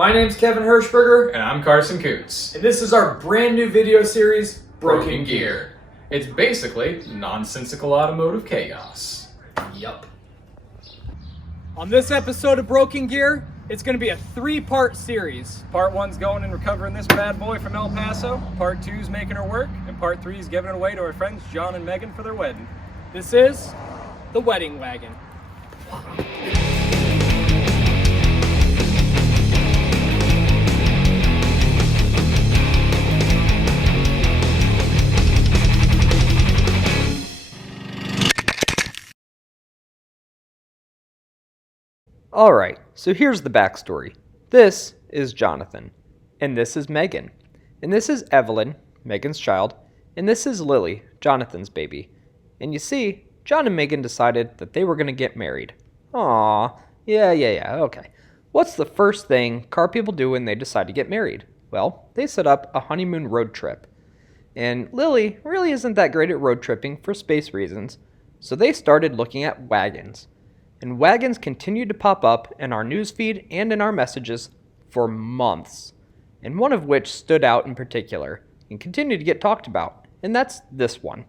My name's Kevin Hershberger. And I'm Karson Koontz. And this is our brand new video series, Broken Gear. It's basically nonsensical automotive chaos. Yup. On this episode of Broken Gear, it's going to be a three-part series. Part 1's going and recovering this bad boy from El Paso. Part 2's making her work. And Part 3's giving it away to our friends Jon and Megan for their wedding. This is the Wedding Wagon. Alright, so here's the backstory. This is Jonathan, and this is Megan, and this is Evelyn, Megan's child, and this is Lily, Jonathan's baby. And you see, Jon and Megan decided that they were going to get married. Aww, yeah, okay. What's the first thing car people do when they decide to get married? Well, they set up a honeymoon road trip. And Lily really isn't that great at road tripping for space reasons, so they started looking at wagons. And wagons continued to pop up in our newsfeed and in our messages for months, and one of which stood out in particular and continued to get talked about, and that's this one.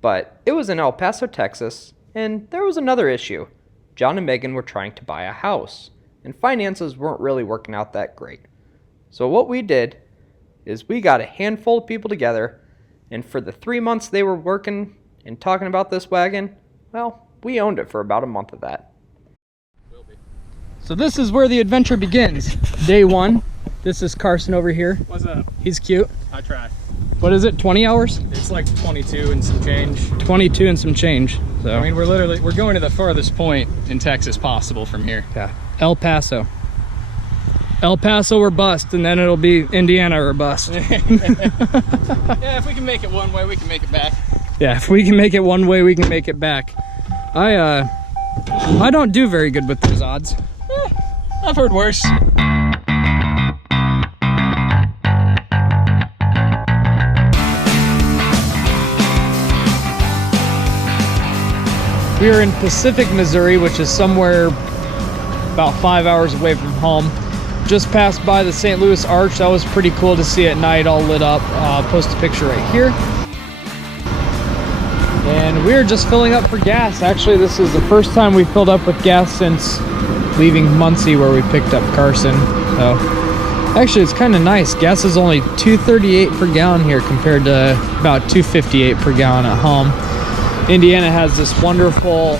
But it was in El Paso, Texas, and there was another issue. Jon and Megan were trying to buy a house, and finances weren't really working out that great. So what we did is we got a handful of people together, and for the 3 months they were working and talking about this wagon, well, we owned it for about a month of that. So this is where the adventure begins. Day 1. This is Karson over here. What's up? He's cute. I try. What is it, 20 hours? It's like 22 and some change. 22 and some change. So I mean, we're going to the farthest point in Texas possible from here. yeah. El Paso. El Paso or bust, and then it'll be Indiana or bust. Yeah, if we can make it one way, we can make it back. Yeah, if we can make it one way, we can make it back. I don't do very good with those odds. I've heard worse. We are in Pacific, Missouri, which is somewhere about 5 hours away from home. Just passed by the St. Louis Arch. That was pretty cool to see at night, all lit up. Post a picture right here. And we're just filling up for gas. Actually, this is the first time we filled up with gas since leaving Muncie, where we picked up Karson. So actually, it's kind of nice. Gas is only $2.38 per gallon here compared to about $2.58 per gallon at home. Indiana has this wonderful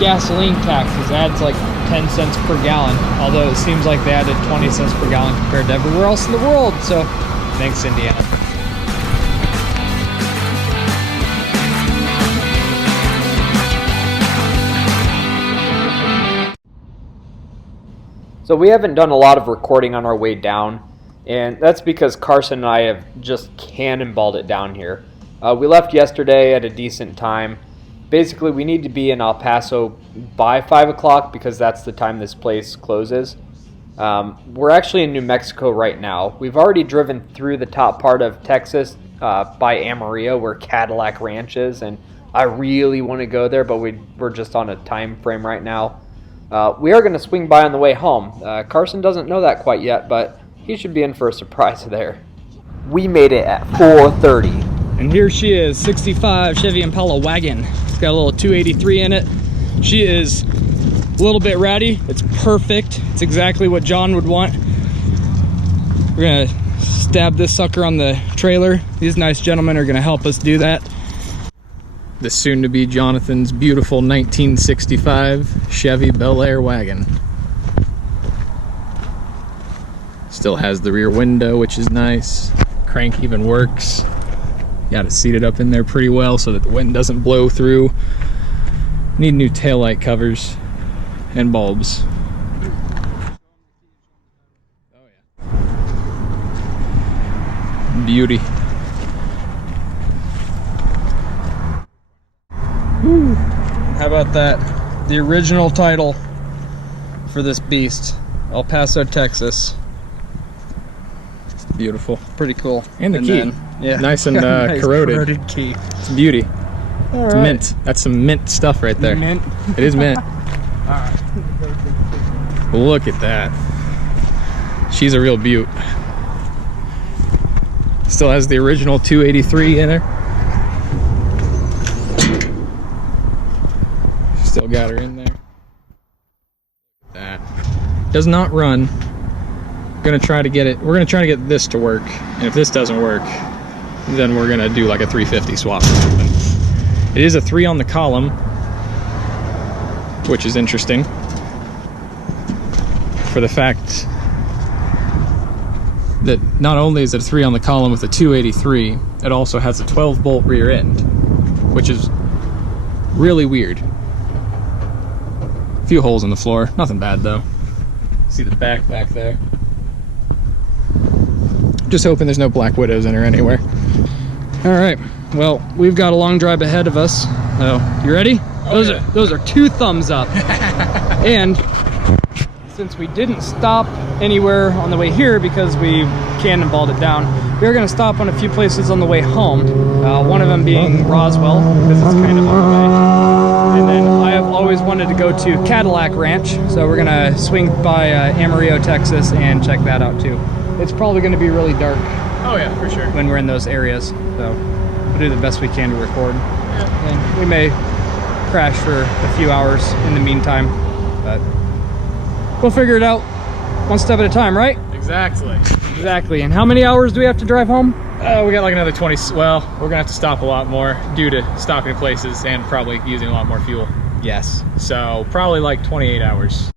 gasoline tax. It adds like 10 cents per gallon, although it seems like they added 20 cents per gallon compared to everywhere else in the world. So thanks, Indiana. So we haven't done a lot of recording on our way down, and that's because Karson and I have just cannonballed it down here. We left yesterday at a decent time. Basically, we need to be in El Paso by 5 o'clock because that's the time this place closes. We're actually in New Mexico right now. We've already driven through the top part of Texas by Amarillo, where Cadillac Ranch is, and I really want to go there, but we're just on a time frame right now. We are going to swing by on the way home. Karson doesn't know that quite yet, but he should be in for a surprise there. We made it at 4:30. And here she is, 65 Chevy Impala wagon. It's got a little 283 in it. She is a little bit ratty. It's perfect. It's exactly what Jon would want. We're gonna stab this sucker on the trailer. These nice gentlemen are gonna help us do that. The soon-to-be Jonathan's beautiful 1965 Chevy Bel-Air wagon. Still has the rear window, which is nice. Crank even works. Got it seated up in there pretty well so that the wind doesn't blow through. Need new taillight covers and bulbs. Oh yeah. Beauty. Whew. How about that? The original title for this beast, El Paso, Texas. Beautiful. Pretty cool. And the key. Then, yeah. Nice and nice corroded key. It's beauty. All It's right. mint. That's some mint stuff right there. Mint. It is mint. All right. Look at that. She's a real beaut. Still has the original 283 in her. Still got her in there. That does not run. Gonna try to get it. We're gonna try to get this to work, and if this doesn't work, then we're gonna do like a 350 swap or something. It is a 3 on the column, which is interesting for the fact that not only is it a 3 on the column with a 283, it also has a 12 bolt rear end, which is really weird. A few holes in the floor, nothing bad though. See the back there. Just hoping there's no black widows in her anywhere. All right, well, we've got a long drive ahead of us. So, you ready? Those are 2 thumbs up. And since we didn't stop anywhere on the way here because we cannonballed it down, we're gonna stop on a few places on the way home. One of them being Roswell, because it's kind of on the way. And then I have always wanted to go to Cadillac Ranch, so we're gonna swing by Amarillo, Texas, and check that out too. It's probably gonna be really dark. Oh yeah, for sure. When we're in those areas, so we'll do the best we can to record. Yeah. And we may crash for a few hours in the meantime, but we'll figure it out one step at a time, right? Exactly. Exactly. And how many hours do we have to drive home? We got like another 20. Well, we're gonna have to stop a lot more due to stopping places and probably using a lot more fuel. Yes. So probably like 28 hours.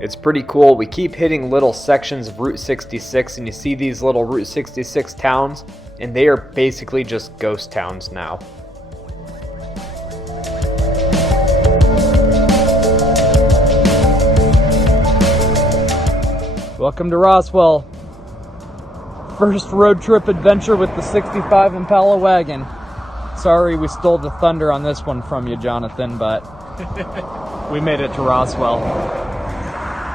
It's pretty cool. We keep hitting little sections of Route 66, and you see these little Route 66 towns, and they are basically just ghost towns now. Welcome to Roswell. First road trip adventure with the 65 Impala wagon. Sorry we stole the thunder on this one from you, Jonathan, but we made it to Roswell.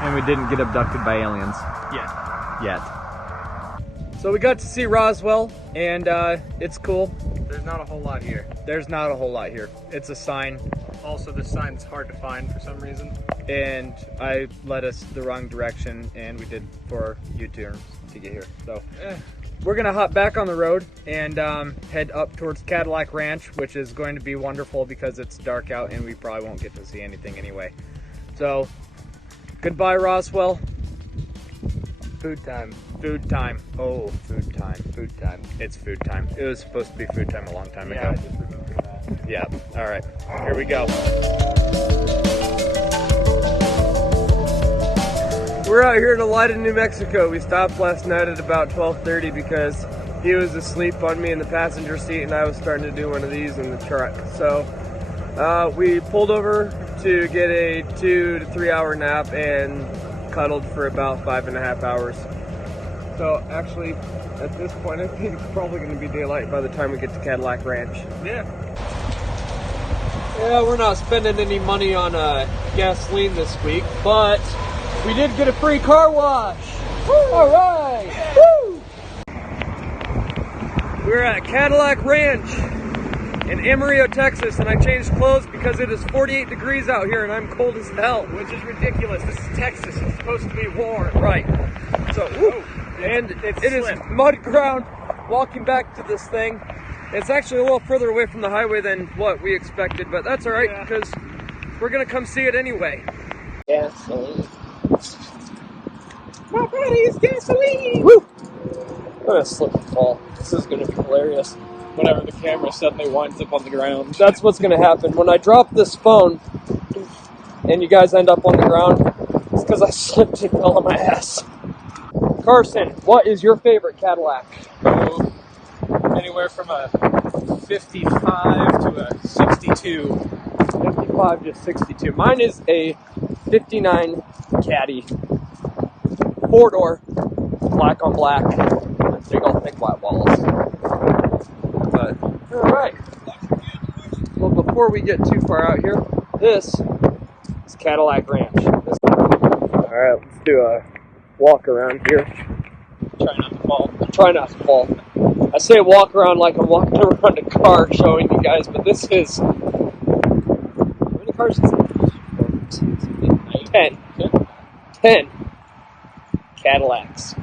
And we didn't get abducted by aliens. Yet. So we got to see Roswell, and it's cool. There's not a whole lot here. There's not a whole lot here. It's a sign. Also, this sign's hard to find for some reason. And I led us the wrong direction, and we did 4 U-turns to get here. So we're gonna hop back on the road and head up towards Cadillac Ranch, which is going to be wonderful because it's dark out and we probably won't get to see anything anyway. So goodbye, Roswell. Food time. Food time. Oh, food time. Food time. It's food time. It was supposed to be food time a long time ago. Yeah, I just remember that. Yeah. All right. Here we go. We're out here in Elida, New Mexico. We stopped last night at about 12:30 because he was asleep on me in the passenger seat and I was starting to do one of these in the truck. So we pulled over to get a 2 to 3 hour nap and cuddled for about 5.5 hours. So actually, at this point, I think it's probably going to be daylight by the time we get to Cadillac Ranch. Yeah. Yeah, we're not spending any money on gasoline this week, but we did get a free car wash. Woo! All right. Yeah. Woo! We're at Cadillac Ranch in Amarillo, Texas, and I changed clothes because it is 48 degrees out here and I'm cold as hell. Which is ridiculous. This is Texas. It's supposed to be warm. Right. So, and it is mud ground walking back to this thing. It's actually a little further away from the highway than what we expected, but that's all right because we're gonna come see it anyway. Gasoline. My body's gasoline. Woo! I'm gonna slip and fall. This is gonna be hilarious. Whenever the camera suddenly winds up on the ground. That's what's gonna happen. When I drop this phone and you guys end up on the ground, it's because I slipped and fell on my ass. Karson, what is your favorite Cadillac? Anywhere from a 55 to a 62. 55 to 62. Mine is a 59 Caddy. 4-door, black on black. Big old thick white walls. But, alright. Well, before we get too far out here, this is Cadillac Ranch. Alright, let's do a walk around here. Try not to fall. Try not to fall. I say walk around like I'm walking around a car showing you guys, but this is... How many cars is it? 10 Cadillacs.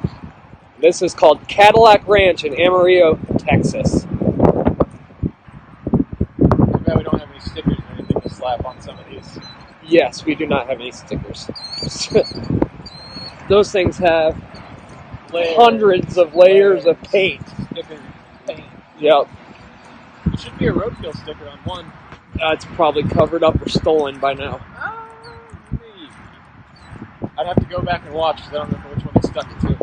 This is called Cadillac Ranch in Amarillo, Texas. Too bad we don't have any stickers or anything to slap on some of these. Yes, we do not have any stickers. Those things have hundreds of layers of paint. Sticker paint. Yep. It should be a roadkill sticker on one. It's probably covered up or stolen by now. Maybe. I'd have to go back and watch because I don't remember which one they stuck it to.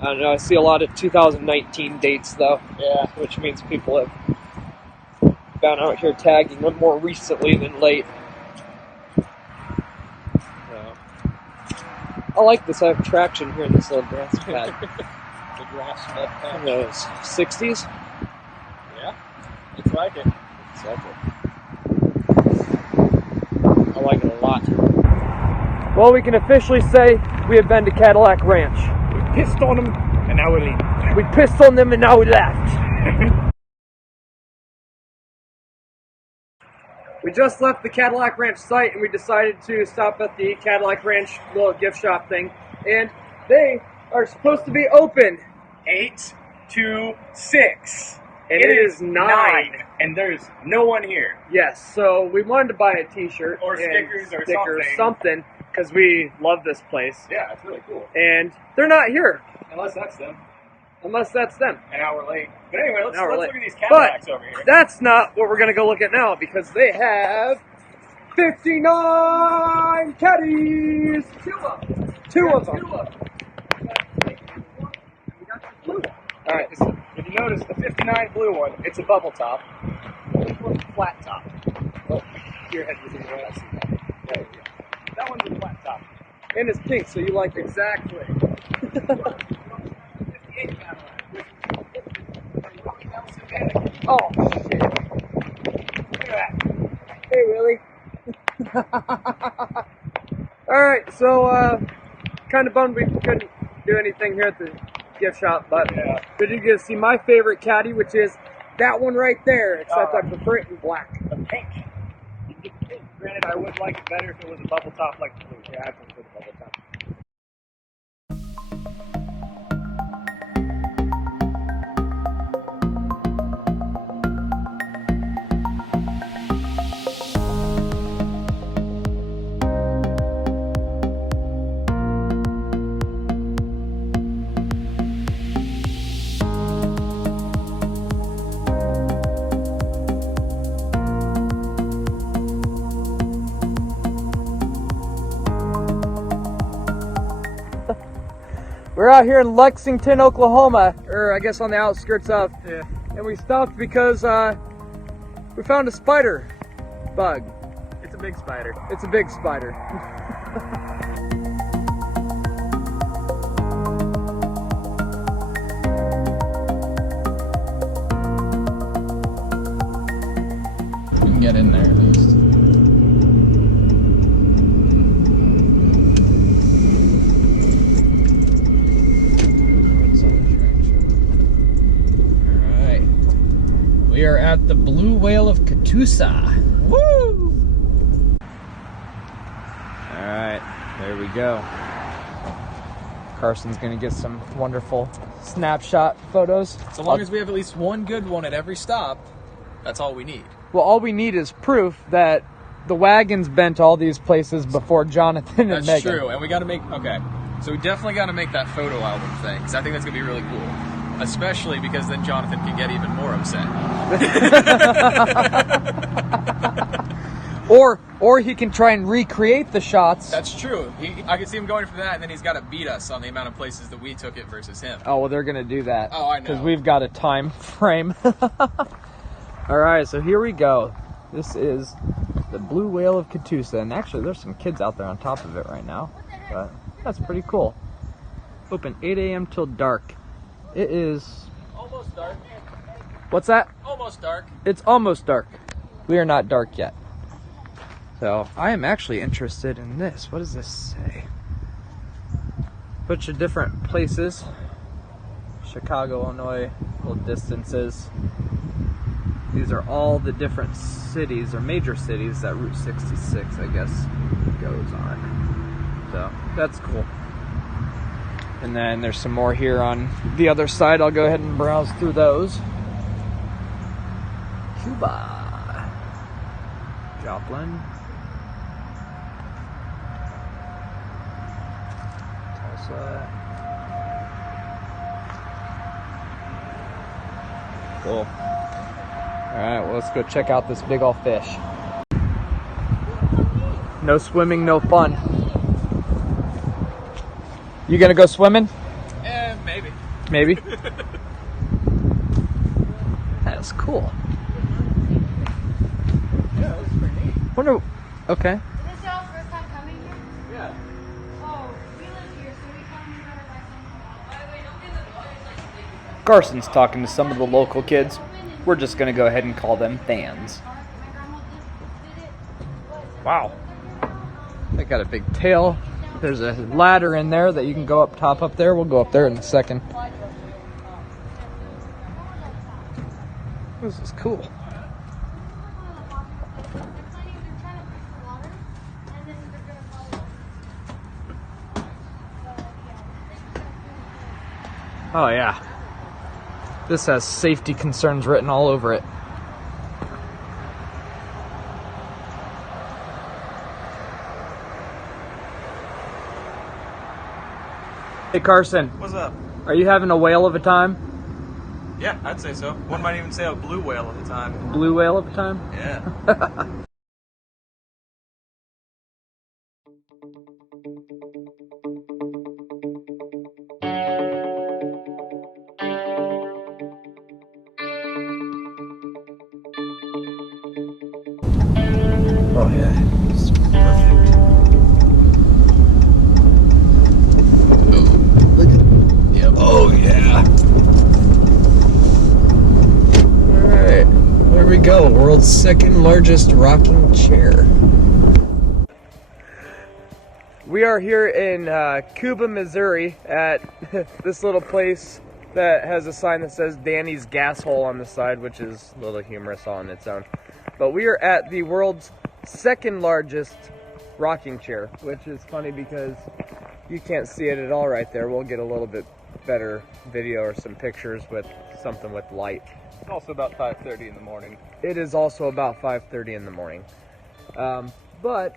I don't know, I see a lot of 2019 dates though. Yeah. Which means people have been out here tagging them more recently than late. So, I like this. I have traction here in this little grass pad. The grass mud patch. Those 60s? Yeah. It's like it. It's like it. I like it a lot. Well, we can officially say we have been to Cadillac Ranch. We pissed on them and now we're leaving. We pissed on them and now we left. We just left the Cadillac Ranch site and we decided to stop at the Cadillac Ranch little gift shop thing. And they are supposed to be open 8 to 6. and it is 9. And there's no one here. Yes, so we wanted to buy a t-shirt Or and stickers or something because we love this place. Yeah, it's really cool. And they're not here Unless that's them. unless that's them. An hour late. But anyway, let's An hour late. look at these Cadillacs over here. That's not what we're going to go look at now because they have 59 caddies. Two of them. All right, if you notice the 59 blue one, it's a bubble top. This one's a flat top. Oh, your head was in the way. I see that. There you go. That one's a flat top. And it's pink, so you like it. Exactly. 58 Cadillac. Oh, shit. Look at that. Hey, Willie. Alright, so, kind of bummed we couldn't do anything here at the gift shop, but Yeah. did you get to see my favorite caddy, which is that one right there, except I prefer it in black. The pink. You get the pink. Granted, I would like it better if it was a bubble top like the blue. Yeah, I prefer the bubble top. We're out here in Lexington, Oklahoma, or I guess on the outskirts of. Yeah. And we stopped because we found a spider bug. It's a big spider. It's a big spider. We can get in there at least. Alright. We are at the Blue Whale of Koontz. Woo! Alright, there we go. Carson's gonna get some wonderful snapshot photos. So long as we have at least one good one at every stop, that's all we need. Well, all we need is proof that the wagon's been to all these places before Jonathan and That's Megan. true, and we got to make, okay, so we definitely got to make that photo album thing, because I think that's going to be really cool. Especially because then Jonathan can get even more upset. Or he can try and recreate the shots. That's true. I can see him going for that, and then he's got to beat us on the amount of places that we took it versus him. Oh, well, they're going to do that. Oh, I know. Because we've got a time frame. All right, so here we go. This is the Blue Whale of Koontz. And actually, there's some kids out there on top of it right now. But that's pretty cool. Open 8 a.m. till dark. It is... Almost dark. What's that? Almost dark. It's almost dark. We are not dark yet. So, I am actually interested in this. What does this say? Bunch of different places Chicago, Illinois, little distances. These are all the different cities or major cities that Route 66, I guess, goes on. So that's cool. And then there's some more here on the other side. I'll go ahead and browse through those. Cuba. Joplin. Tulsa. Cool. Alright, well, let's go check out this big old fish. No swimming, no fun. You gonna go swimming? Maybe. Maybe. That's cool. Yeah, that's pretty neat. Wonder. Okay. Is this y'all's first time coming here? Yeah. Oh, we live here, so we come here to buy something. Karson's talking to some of the local kids. We're just going to go ahead and call them fans. My grandma did it. Wow. They got a big tail. There's a ladder in there that you can go up top up there. We'll go up there in a second. This is cool. Oh yeah. This has safety concerns written all over it. Hey Karson, What's up? are you having a whale of a time? Yeah, I'd say so. One might even say a blue whale at the time. Blue whale of a time? Yeah. Oh yeah. It's perfect. Look at. Yep. Oh yeah. All right, there we go. World's second largest rocking chair. We are here in Cuba, Missouri at this little place that has a sign that says Danny's Gas Hole on the side, which is a little humorous all on its own. But we are at the world's second largest rocking chair, which is funny because you can't see it at all right there. We'll get a little bit better video or some pictures with something with light. It's also about 5:30 in the morning. It is also about 5:30 in the morning. But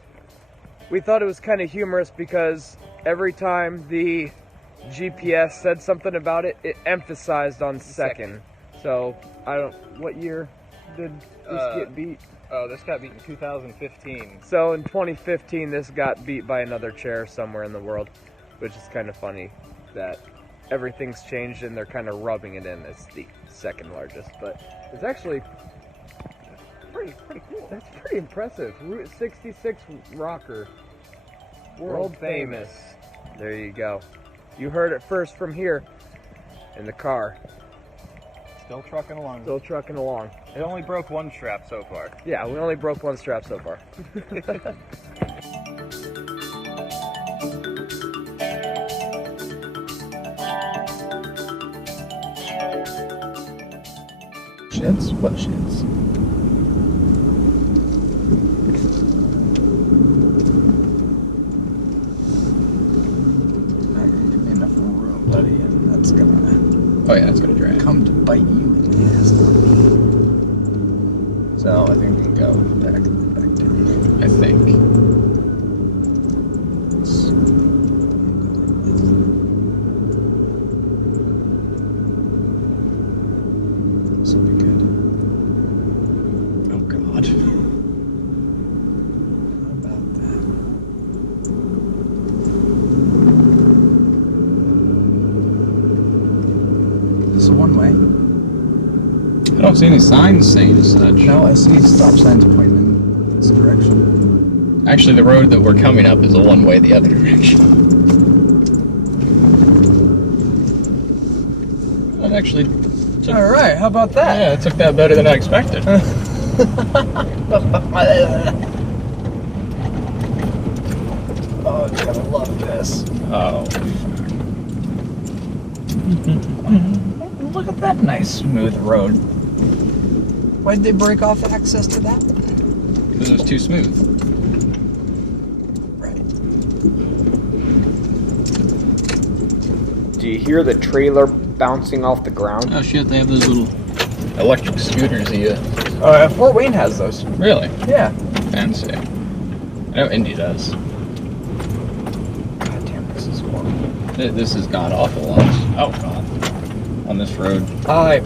we thought it was kind of humorous because every time the GPS said something about it, it emphasized on second. So, what year did this get beat? Oh, this got beat in 2015. So in 2015, this got beat by another chair somewhere in the world, which is kind of funny that everything's changed and they're kind of rubbing it in as the second largest. But it's actually pretty cool. That's pretty impressive. Route 66 rocker, world famous. There you go. You heard it first from here in the car. Still trucking along. Still trucking along. It only broke one strap so far. Yeah, we only broke one strap so far. Shits? What shits? Not gonna give me enough room, buddy, and that's gonna. Oh yeah, it's gonna drag. Come to bite you in the ass, not me. So I think we can go back down. I think. This will be good. Oh God. How about that? Is this a one-way? I don't see any signs saying such. No, I see stop signs pointing in this direction. Actually, the road that we're coming up is a one-way the other direction. That actually took... All right, how about that? Yeah, it took that better than I expected. Oh, you're gonna love this. Oh. Look at that nice smooth road. Why'd they break off access to that one? Because it was too smooth. Right. Do you hear the trailer bouncing off the ground? Oh shit, they have those little electric scooters here. Fort Wayne has those. Really? Yeah. Fancy. I know Indy does. God damn, this is horrible. This is god awful on oh god. On this road. I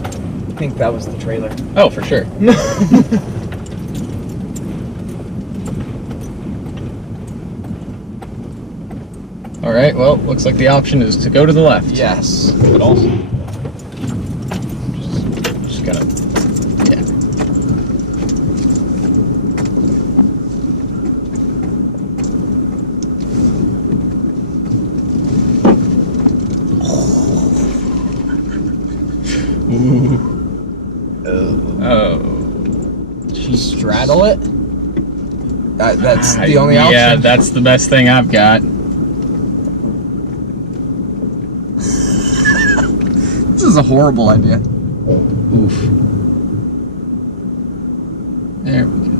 think that was the trailer. Oh, for sure. Alright, well, looks like the option is to go to the left. Yes. But also just gotta yeah. Ooh. Oh. Straddle it? That's the only option? Yeah, that's the best thing I've got. This is a horrible idea. Oof. There we go.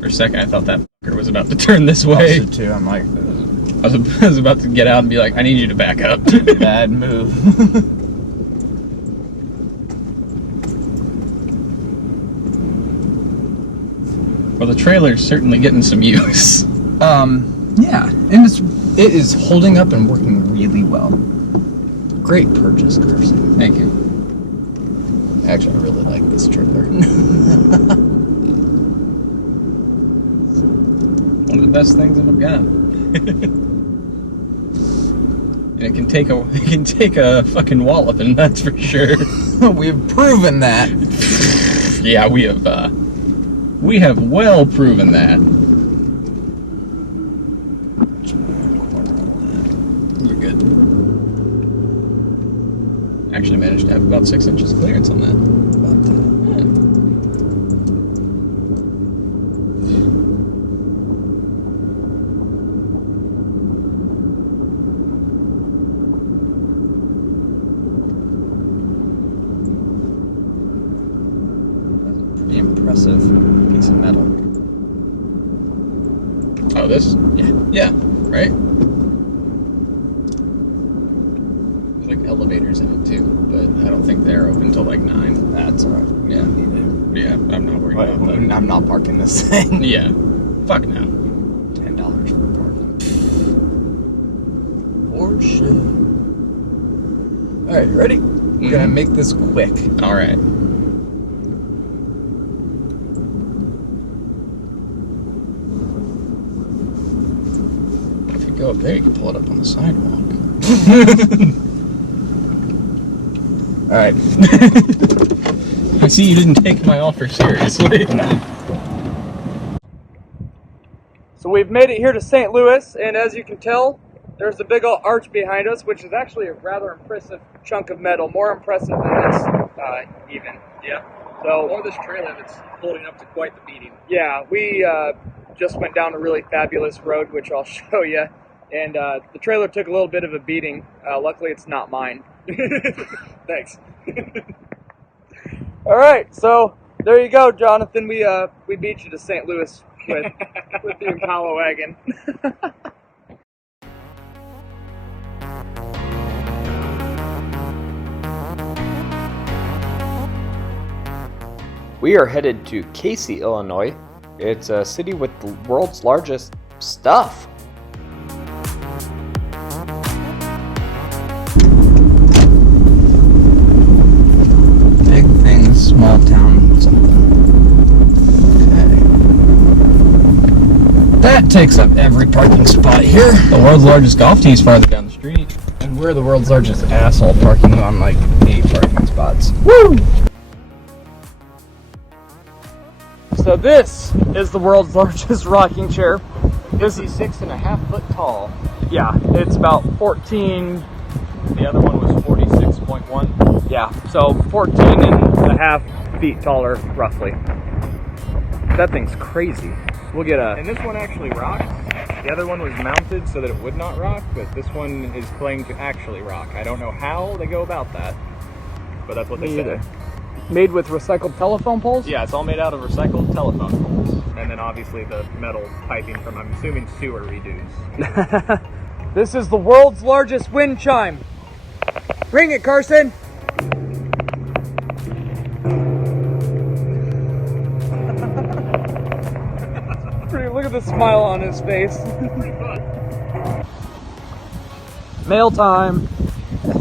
For a second, I thought that fucker was about to turn this way. Also, too, I'm like, I was about to get out and be like, I need you to back up. bad move. Well, the trailer's certainly getting some use. Yeah, and it is holding up and working really well. Great purchase, Karson. Thank you. Actually, I really like this trailer. One of the best things that I've got. And it can take a fucking walloping, that's for sure. We've proven that. Yeah, we have well proven that. We're good. Actually managed to have about 6 inches clearance on that. Pretty impressive piece of metal. Oh, this? Yeah. Yeah, right? There's like elevators in it too, but I don't think they're open till like 9. That's alright. Yeah. Yeah, I'm not worried about that. I'm not parking this thing. Yeah. Fuck no. $10 for parking. For shit. Alright, you ready? We're gonna make this quick. Alright. If you go up there, you can pull it up on the sidewalk. Alright. I see you didn't take my offer seriously. So we've made it here to St. Louis, and as you can tell, there's a big old arch behind us, which is actually a rather impressive chunk of metal, more impressive than this, even. Yeah. So, Or this trailer that's holding up to quite the beating. yeah, we just went down a really fabulous road, which I'll show you, and the trailer took a little bit of a beating. Luckily, it's not mine. Thanks. All right, so there you go, Jonathan. We beat you to St. Louis with the Impala wagon. We are headed to Casey, Illinois. It's a city with the world's largest stuff. Big things, small town, something. Okay. That takes up every parking spot here. The world's largest golf tee is farther down the street. And we're the world's largest asshole parking on like 8 parking spots. Woo! So this is the world's largest rocking chair. This is 6.5 foot tall. yeah, it's about 14. The other one was 46.1. Yeah, so 14.5 feet taller, roughly. That thing's crazy. We'll get a. And this one actually rocks. The other one was mounted so that it would not rock, but this one is playing to actually rock. I don't know how they go about that, but that's what they say. Made with recycled telephone poles? Yeah, it's all made out of recycled telephone poles. And then obviously the metal piping from, I'm assuming, sewer redos. This is the world's largest wind chime. Ring it, Karson. Look at the smile on his face. Mail time.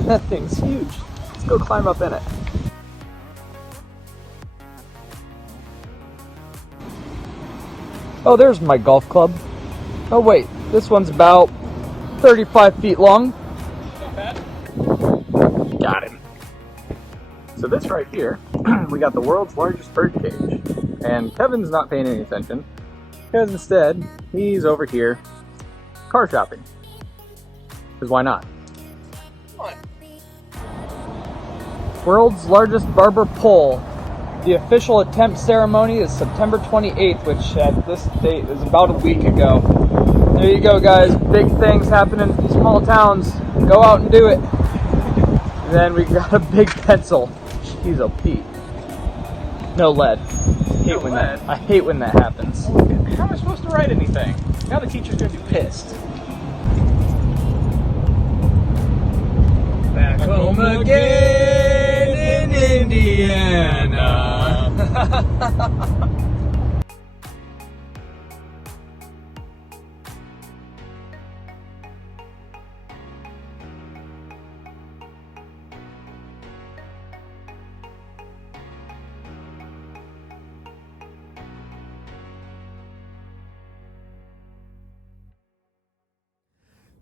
That thing's huge. Let's go climb up in it. Oh, there's my golf club. Oh wait, this one's about 35 feet long. Not bad. Got him. So this right here, we got the world's largest bird cage. And Kevin's not paying any attention, because instead, he's over here car shopping. Because why not? What? World's largest barber pole. The official attempt ceremony is September 28th, which at this date is about a week ago. There you go, guys. Big things happening in small towns. Go out and do it. And then we got a big pencil. Jeez, oh Pete. No lead. I hate when that happens. How am I supposed to write anything? Now the teacher's gonna be pissed. Back home again in Indiana.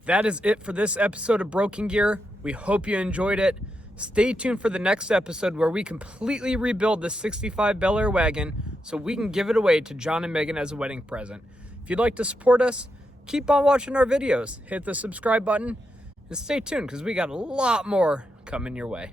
That is it for this episode of Broken Gear. We hope you enjoyed it. Stay tuned for the next episode where we completely rebuild the 65 Bel-Air wagon so we can give it away to Jon and Megan as a wedding present. If you'd like to support us, keep on watching our videos. Hit the subscribe button and stay tuned because we got a lot more coming your way.